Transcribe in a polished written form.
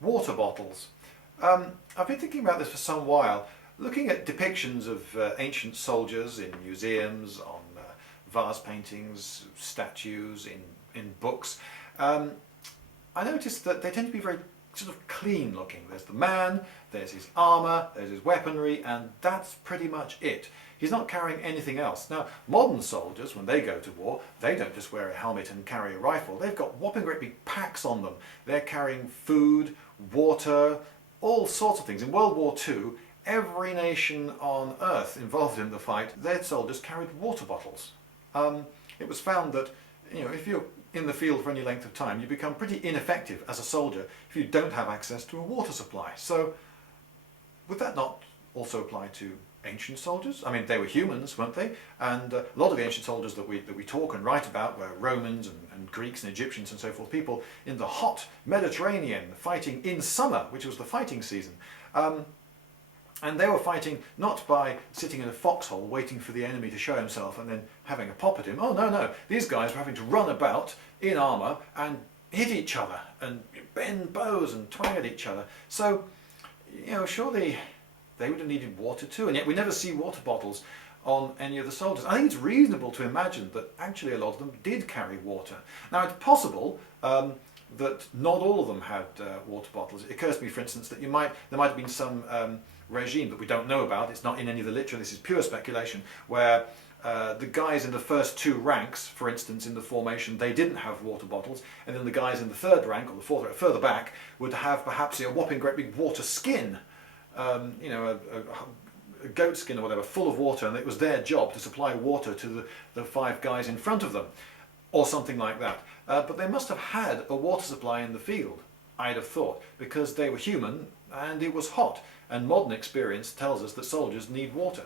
Water bottles. I've been thinking about this for some while, looking at depictions of ancient soldiers in museums, on vase paintings, statues, in books. I noticed that they tend to be very sort of clean looking. There's the man, there's his armour, there's his weaponry, and that's pretty much it. He's not carrying anything else. Now, modern soldiers, when they go to war, they don't just wear a helmet and carry a rifle. They've got whopping great big packs on them. They're carrying food, water, all sorts of things. In World War II, every nation on earth involved in the fight, their soldiers carried water bottles. It was found that, if you're in the field for any length of time, you become pretty ineffective as a soldier if you don't have access to a water supply. So, would that not also apply to ancient soldiers? I mean, they were humans, weren't they? And a lot of the ancient soldiers that we talk and write about were Romans and Greeks and Egyptians and so forth, people in the hot Mediterranean fighting in summer, which was the fighting season. And they were fighting not by sitting in a foxhole waiting for the enemy to show himself and then having a pop at him. Oh, no, no. These guys were having to run about in armour and hit each other and bend bows and twang at each other. So, surely they would have needed water too. And yet we never see water bottles on any of the soldiers. I think it's reasonable to imagine that actually a lot of them did carry water. Now, it's possible that not all of them had water bottles. It occurs to me, for instance, that there might have been some regime that we don't know about, it's not in any of the literature, this is pure speculation, where the guys in the first two ranks, for instance in the formation, they didn't have water bottles, and then the guys in the third rank, or the fourth rank, further back, would have perhaps a whopping great big water skin, a goat skin or whatever, full of water, and it was their job to supply water to the five guys in front of them, or something like that. But they must have had a water supply in the field, I'd have thought, because they were human and it was hot. And modern experience tells us that soldiers need water.